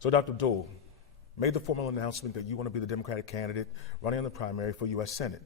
So Dr. Abdul made the formal announcement that you want to be the Democratic candidate running in the primary for U.S. Senate.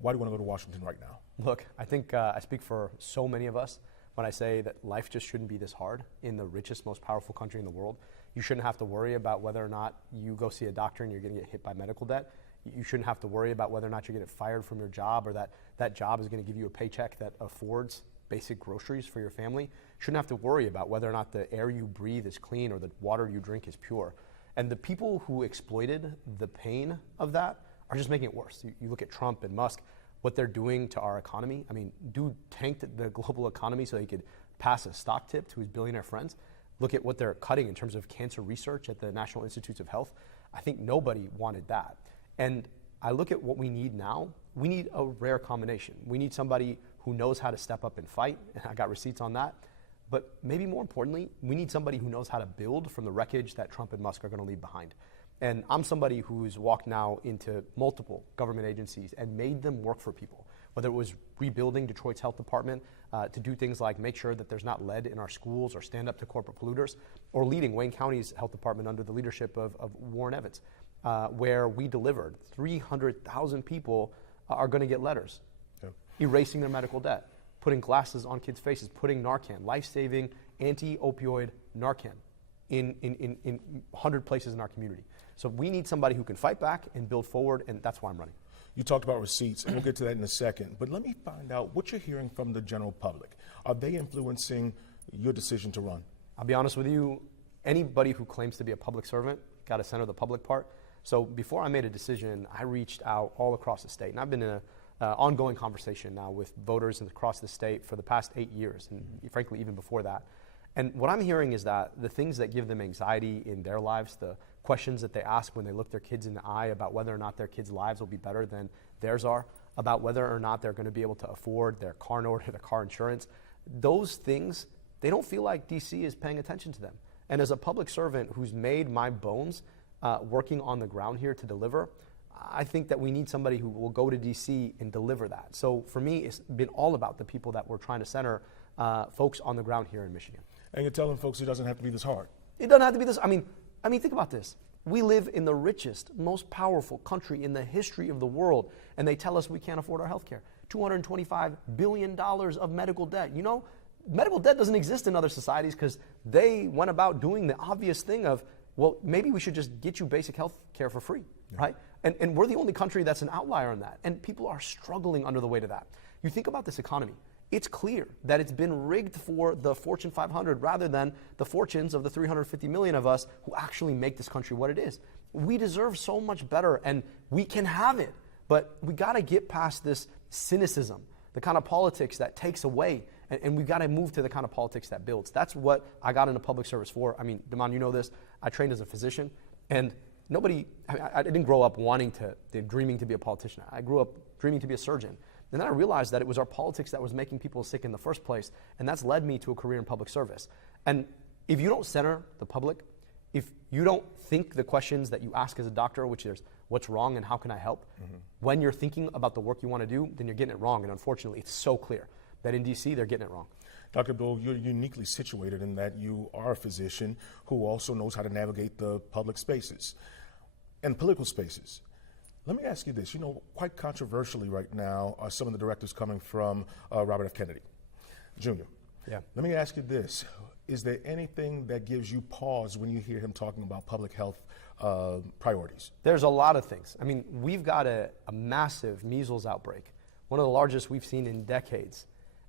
Why do you want to go to Washington right now? Look, I think I speak for so many of us when I say that life just shouldn't be this hard in the richest, most powerful country in the world. You shouldn't have to worry about whether or not you go see a doctor and you're going to get hit by medical debt. You shouldn't have to worry about whether or not you're going to get fired from your job, or that job is going to give you a paycheck that affords basic groceries for your family. You shouldn't have to worry about whether or not the air you breathe is clean or the water you drink is pure. And the people who exploited the pain of that are just making it worse. You look at Trump and Musk, what they're doing to our economy. I mean, dude tanked the global economy so he could pass a stock tip to his billionaire friends. Look at what they're cutting in terms of cancer research at the National Institutes of Health. I think nobody wanted that. And I look at what we need now. We need a rare combination. We need somebody who knows how to step up and fight, and I got receipts on that. But maybe more importantly, we need somebody who knows how to build from the wreckage that Trump and Musk are going to leave behind. And I'm somebody who's walked now into multiple government agencies and made them work for people, whether it was rebuilding Detroit's health department to do things like make sure that there's not lead in our schools or stand up to corporate polluters, or leading Wayne County's health department under the leadership of Warren Evans, where we delivered 300,000 people are going to get letters, erasing their medical debt, putting glasses on kids' faces, putting Narcan, life-saving anti-opioid Narcan in 100 places in our community. So we need somebody who can fight back and build forward, and that's why I'm running. You talked about receipts, and we'll get to that in a second. But let me find out what you're hearing from the general public. Are they influencing your decision to run? I'll be honest with you, anybody who claims to be a public servant got to center the public part. So before I made a decision, I reached out all across the state, and I've been in an ongoing conversation now with voters across the state for the past 8 years, and frankly, even before that. And what I'm hearing is that the things that give them anxiety in their lives, the questions that they ask when they look their kids in the eye about whether or not their kids' lives will be better than theirs are, about whether or not they're going to be able to afford their car note or their car insurance, those things, they don't feel like DC is paying attention to them. And as a public servant who's made my bones working on the ground here to deliver, I think that we need somebody who will go to DC and deliver that. So for me, it's been all about the people that we're trying to center, folks on the ground here in Michigan. And you're telling folks it doesn't have to be this hard. It doesn't have to be this. I mean, think about this. We live in the richest, most powerful country in the history of the world, and they tell us we can't afford our health care. $225 billion of medical debt. You know, medical debt doesn't exist in other societies because they went about doing the obvious thing of, well, maybe we should just get you basic health care for free, right? And we're the only country that's an outlier on that. And people are struggling under the weight of that. You think about this economy. It's clear that it's been rigged for the Fortune 500 rather than the fortunes of the 350 million of us who actually make this country what it is. We deserve so much better, and we can have it. But we got to get past this cynicism, the kind of politics that takes away, and we've got to move to the kind of politics that builds. That's what I got into public service for. I mean, Damon, you know this. I trained as a physician, and I didn't grow up dreaming to be a politician. I grew up dreaming to be a surgeon. And then I realized that it was our politics that was making people sick in the first place, and that's led me to a career in public service. And if you don't center the public, if you don't think the questions that you ask as a doctor, which is what's wrong and how can I help, when you're thinking about the work you want to do, then you're getting it wrong. And unfortunately, it's so clear that in DC, they're getting it wrong. Dr. Abdul, you're uniquely situated in that you are a physician who also knows how to navigate the public spaces and political spaces. Let me ask you this. You know, quite controversially right now are some of the directives coming from Robert F. Kennedy Jr. Yeah. Let me ask you this. Is there anything that gives you pause when you hear him talking about public health priorities? There's a lot of things. I mean, we've got a massive measles outbreak, one of the largest we've seen in decades.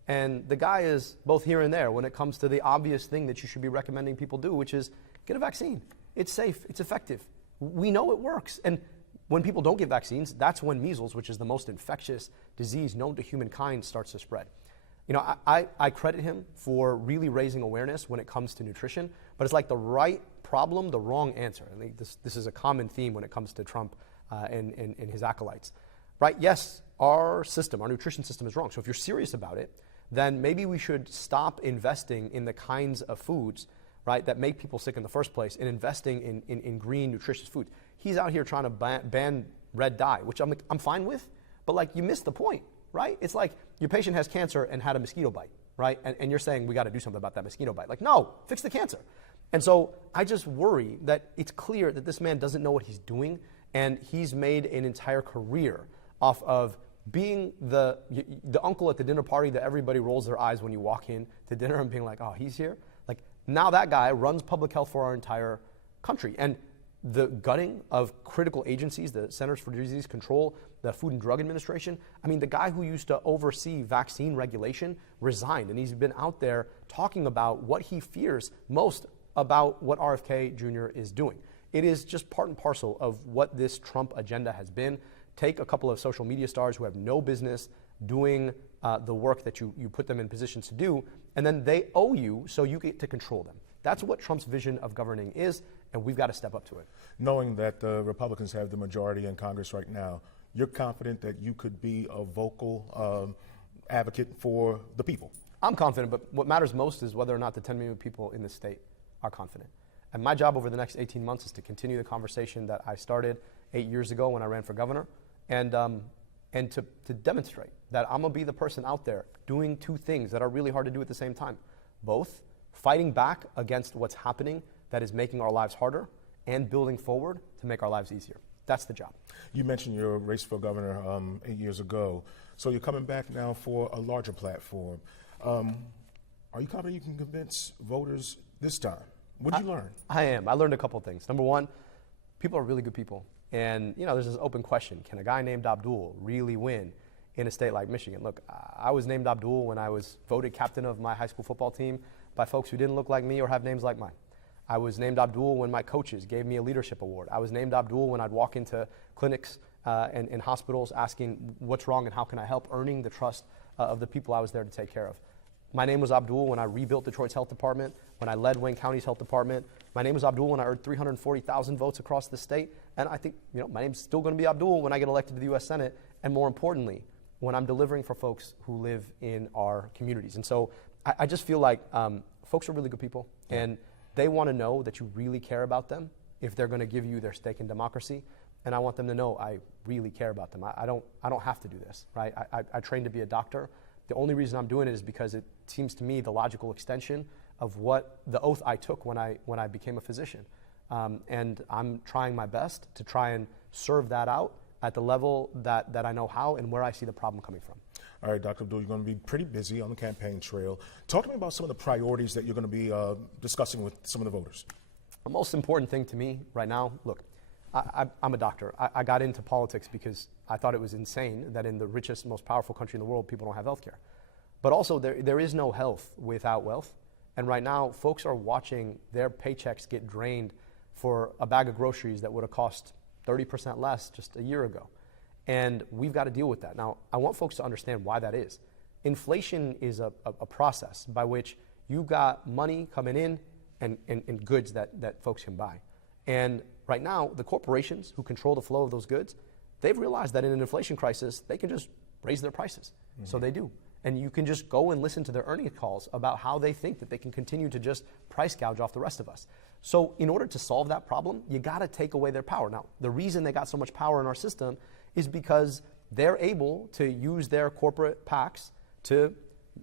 And the guy is both here and there when it comes to the obvious thing that you should be recommending people do, which is get a vaccine. It's safe. It's effective. We know it works. And when people don't get vaccines, that's when measles, which is the most infectious disease known to humankind, starts to spread. You know, I credit him for really raising awareness when it comes to nutrition, but it's like the right problem, the wrong answer. I think this is a common theme when it comes to Trump and his acolytes. Right? Yes, our nutrition system is wrong. So if you're serious about it, then maybe we should stop investing in the kinds of foods, right, that make people sick in the first place and investing in green, nutritious foods. He's out here trying to ban red dye, which I'm fine with, but like you missed the point, right? It's like your patient has cancer and had a mosquito bite, right? And you're saying we got to do something about that mosquito bite. Like, no, fix the cancer. And so I just worry that it's clear that this man doesn't know what he's doing, and he's made an entire career off of being the uncle at the dinner party that everybody rolls their eyes when you walk in to dinner and being like, oh, he's here? Like, now that guy runs public health for our entire country. And the gutting of critical agencies, the Centers for Disease Control, the Food and Drug Administration, I mean, the guy who used to oversee vaccine regulation resigned, and he's been out there talking about what he fears most about what RFK Jr. is doing. It is just part and parcel of what this Trump agenda has been. Take a couple of social media stars who have no business doing the work that you put them in positions to do, and then they owe you, so you get to control them. That's what Trump's vision of governing is, and we've got to step up to it. Knowing that the Republicans have the majority in Congress right now, you're confident that you could be a vocal advocate for the people? I'm confident, but what matters most is whether or not the 10 million people in this state are confident. And my job over the next 18 months is to continue the conversation that I started 8 years ago when I ran for governor, and to demonstrate that I'm going to be the person out there doing two things that are really hard to do at the same time. Both fighting back against what's happening that is making our lives harder, and building forward to make our lives easier. That's the job. You mentioned your race for governor 8 years ago. So you're coming back now for a larger platform. Are you confident you can convince voters this time? What did you learn? I am. I learned a couple things. Number one, people are really good people. And, there's this open question. Can a guy named Abdul really win in a state like Michigan? Look, I was named Abdul when I was voted captain of my high school football team by folks who didn't look like me or have names like mine. I was named Abdul when my coaches gave me a leadership award. I was named Abdul when I'd walk into clinics and hospitals asking what's wrong and how can I help, earning the trust of the people I was there to take care of. My name was Abdul when I rebuilt Detroit's health department, when I led Wayne County's health department. My name was Abdul when I earned 340,000 votes across the state. And I think, my name's still going to be Abdul when I get elected to the U.S. Senate. And more importantly, when I'm delivering for folks who live in our communities. And so I just feel like folks are really good people. And they want to know that you really care about them if they're going to give you their stake in democracy. And I want them to know I really care about them. I don't have to do this, right? I trained to be a doctor. The only reason I'm doing it is because it seems to me the logical extension of what the oath I took when I became a physician. And I'm trying my best to try and serve that out at the level that I know how and where I see the problem coming from. All right, Dr. Abdul, you're going to be pretty busy on the campaign trail. Talk to me about some of the priorities that you're going to be discussing with some of the voters. The most important thing to me right now, look, I'm a doctor. I got into politics because I thought it was insane that in the richest, most powerful country in the world, people don't have health care. But also, there is no health without wealth. And right now, folks are watching their paychecks get drained for a bag of groceries that would have cost 30% less just a year ago. And we've got to deal with that. Now, I want folks to understand why that is. Inflation is a process by which you've got money coming in and goods that folks can buy. And right now, the corporations who control the flow of those goods, they've realized that in an inflation crisis, they can just raise their prices. Mm-hmm. So they do. And you can just go and listen to their earnings calls about how they think that they can continue to just price gouge off the rest of us. So in order to solve that problem, you got to take away their power. Now, the reason they got so much power in our system is because they're able to use their corporate PACs to,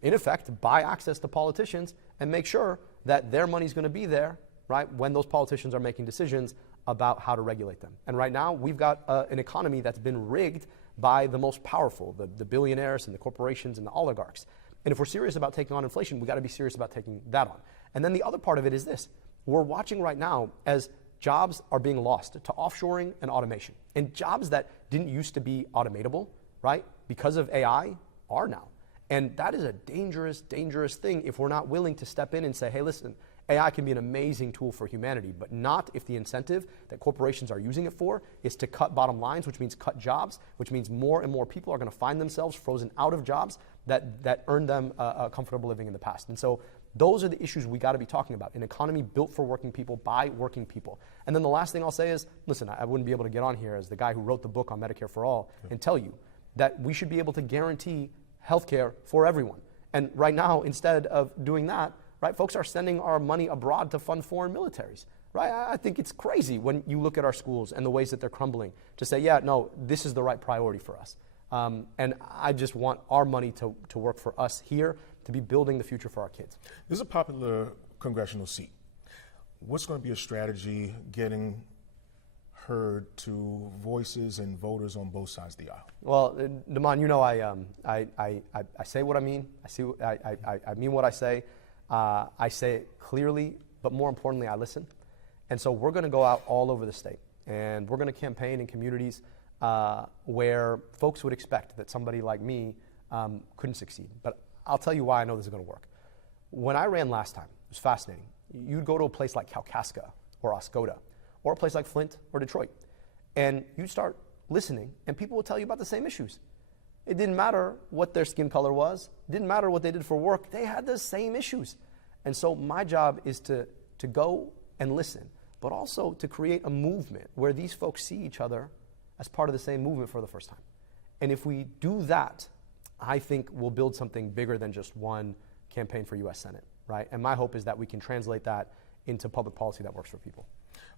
in effect, buy access to politicians and make sure that their money's going to be there, right, when those politicians are making decisions about how to regulate them. And right now, we've got an economy that's been rigged by the most powerful, the billionaires and the corporations and the oligarchs. And if we're serious about taking on inflation, we got to be serious about taking that on. And then the other part of it is this. We're watching right now as jobs are being lost to offshoring and automation. And jobs that didn't used to be automatable, right, because of AI are now. And that is a dangerous, dangerous thing if we're not willing to step in and say, hey, listen, AI can be an amazing tool for humanity, but not if the incentive that corporations are using it for is to cut bottom lines, which means cut jobs, which means more and more people are going to find themselves frozen out of jobs that earned them a comfortable living in the past. And so those are the issues we got to be talking about. An economy built for working people by working people. And then the last thing I'll say is, listen, I wouldn't be able to get on here as the guy who wrote the book on Medicare for All and tell you that we should be able to guarantee healthcare for everyone. And right now, instead of doing that, right, folks are sending our money abroad to fund foreign militaries, right? I think it's crazy when you look at our schools and the ways that they're crumbling to say, yeah, no, this is the right priority for us. And I just want our money to work for us here, to be building the future for our kids. This is a popular congressional seat. what's going to be a strategy getting heard to voices and voters on both sides of the aisle? Well, Damon, you know I say what I mean. I mean what I say. I say it clearly, but more importantly, I listen. And so we're going to go out all over the state, and we're going to campaign in communities where folks would expect that somebody like me couldn't succeed. But I'll tell you why I know this is going to work. When I ran last time, it was fascinating. You'd go to a place like Kalkaska or Oscoda, or a place like Flint or Detroit, and you'd start listening, and people would tell you about the same issues. It didn't matter what their skin color was. It didn't matter what they did for work. They had the same issues. And so my job is to go and listen, but also to create a movement where these folks see each other as part of the same movement for the first time. And if we do that, I think we'll build something bigger than just one campaign for U.S. Senate, right? And my hope is that we can translate that into public policy that works for people.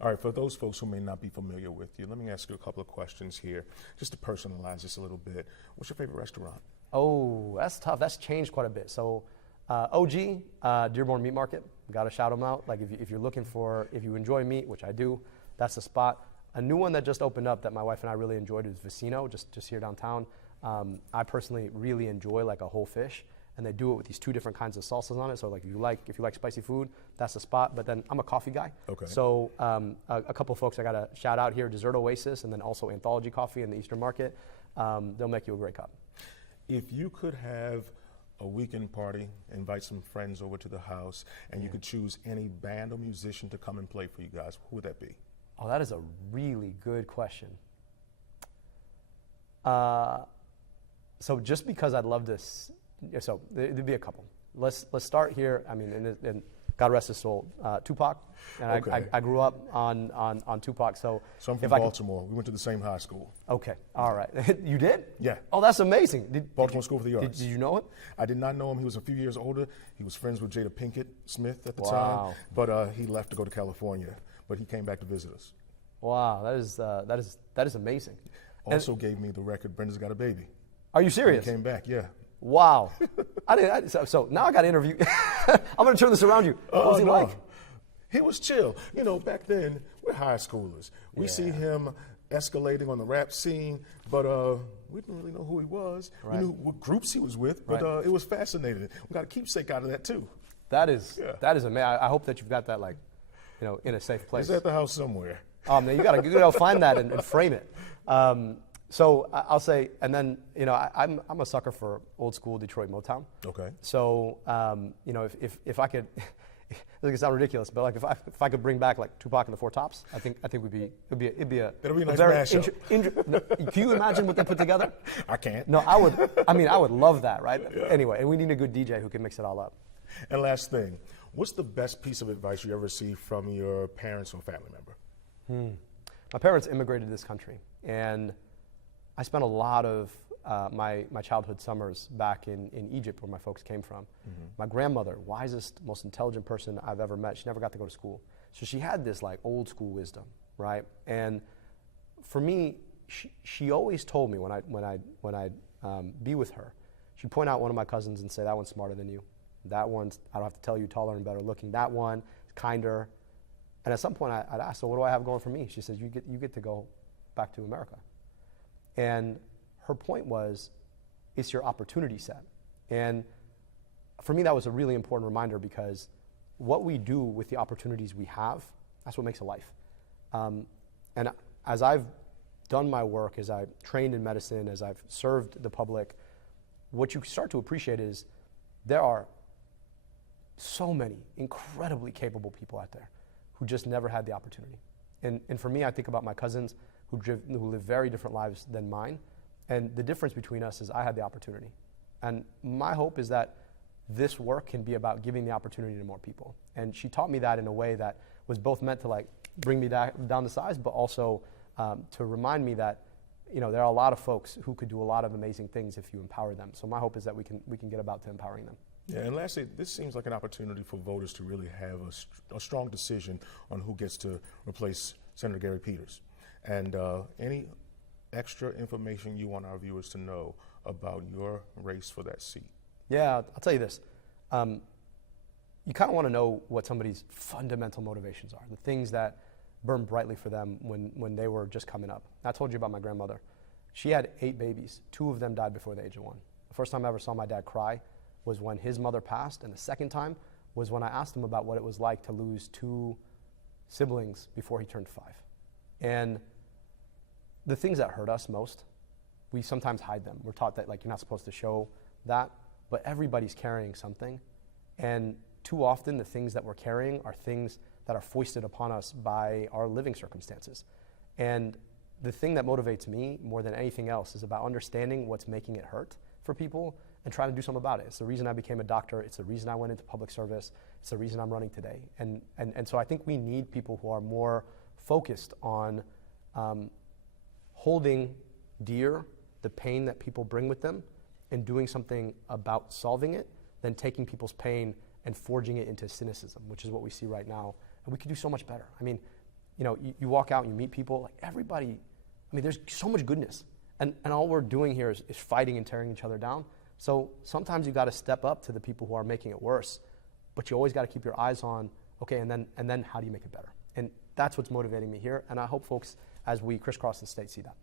All right, for those folks who may not be familiar with you, let me ask you a couple of questions here, just to personalize this a little bit. What's your favorite restaurant? Oh, that's tough. That's changed quite a bit. So OG, Dearborn Meat Market, got to shout them out. Like if you're looking for, if you enjoy meat, which I do, that's the spot. A new one that just opened up that my wife and I really enjoyed is Vicino, just here downtown. I personally really enjoy like a whole fish, and they do it with these two different kinds of salsas on it. So like if you like spicy food, that's the spot. But then I'm a coffee guy. Okay. So a couple of folks I got to shout out here, Dessert Oasis, and then also Anthology Coffee in the Eastern Market. They'll make you a great cup. If you could have a weekend party, invite some friends over to the house, and you could choose any band or musician to come and play for you guys, who would that be? Oh, that is a really good question. So just because I'd love this, so there'd be a couple. Let's start here. I mean, and God rest his soul, Tupac. And Okay. I grew up on Tupac. So I'm from if I Baltimore. We went to the same high school. Okay, all right. You did? Yeah. Oh, that's amazing. Baltimore School for the Arts. Did you know him? I did not know him. He was a few years older. He was friends with Jada Pinkett Smith at the Wow. time, but he left to go to California. But he came back to visit us. Wow, that is amazing. Also gave me the record "Brenda's Got a Baby." Are you He serious? came back, yeah. Wow. So now I got to interview. I'm going to turn this around you. What was he no. like? He was chill. You know, back then, we're high schoolers. We Yeah. see him escalating on the rap scene, but we didn't really know who he was. Right. We knew what groups he was with, but Right. it was fascinating. We got a keepsake out of that, too. That is Yeah. amazing. I hope that you've got that, like, in a safe place. It's at the house somewhere. Now you gotta find that and frame it. So I'll say, and then I'm a sucker for old school Detroit Motown. Okay. So if I could, it's gonna sound ridiculous, but like if I could bring back like Tupac and the Four Tops, I think it'd be a That'd be a nice very mashup. no, can you imagine what they put together? I can't. No, I would. I mean, I would love that, right? Yeah. Anyway, and we need a good DJ who can mix it all up. And last thing, what's the best piece of advice you ever received from your parents or family member? My parents immigrated to this country, and I spent a lot of my childhood summers back in Egypt, where my folks came from. Mm-hmm. My grandmother, wisest, most intelligent person I've ever met, she never got to go to school. So she had this like old school wisdom, right? And for me, she always told me when I'd be with her, she'd point out one of my cousins and say, "That one's smarter than you. That one's, I don't have to tell you, taller and better looking. That one is kinder." And at some point I'd ask, "So what do I have going for me?" She says, you get to go back to America." And her point was, it's your opportunity set. And for me, that was a really important reminder, because what we do with the opportunities we have, that's what makes a life. And as I've done my work, as I've trained in medicine, as I've served the public, what you start to appreciate is there are so many incredibly capable people out there who just never had the opportunity. And for me, I think about my cousins who live very different lives than mine. And the difference between us is I had the opportunity. And my hope is that this work can be about giving the opportunity to more people. And she taught me that in a way that was both meant to like bring me down to size, but also to remind me that there are a lot of folks who could do a lot of amazing things if you empower them. So my hope is that we can get about to empowering them. Yeah, and lastly, this seems like an opportunity for voters to really have a strong decision on who gets to replace Senator Gary Peters. And any extra information you want our viewers to know about your race for that seat? Yeah, I'll tell you this. you kind of want to know what somebody's fundamental motivations are, the things that burn brightly for them when they were just coming up. I told you about my grandmother. She had 8 babies. 2 of them died before the age of 1. The first time I ever saw my dad cry was when his mother passed, and the second time was when I asked him about what it was like to lose 2 siblings before he turned 5. And the things that hurt us most, we sometimes hide them. We're taught that, like, you're not supposed to show that, but everybody's carrying something. And too often the things that we're carrying are things that are foisted upon us by our living circumstances. And the thing that motivates me more than anything else is about understanding what's making it hurt for people and trying to do something about it. It's the reason I became a doctor. It's the reason I went into public service. It's the reason I'm running today. And so I think we need people who are more focused on holding dear the pain that people bring with them and doing something about solving it than taking people's pain and forging it into cynicism, which is what we see right now. And we could do so much better. I mean, you know, you walk out and you meet people, like everybody, I mean, there's so much goodness. And all we're doing here is fighting and tearing each other down. So sometimes you got to step up to the people who are making it worse, but you always got to keep your eyes on, okay, and then how do you make it better? And that's what's motivating me here. And I hope folks, as we crisscross the state, see that.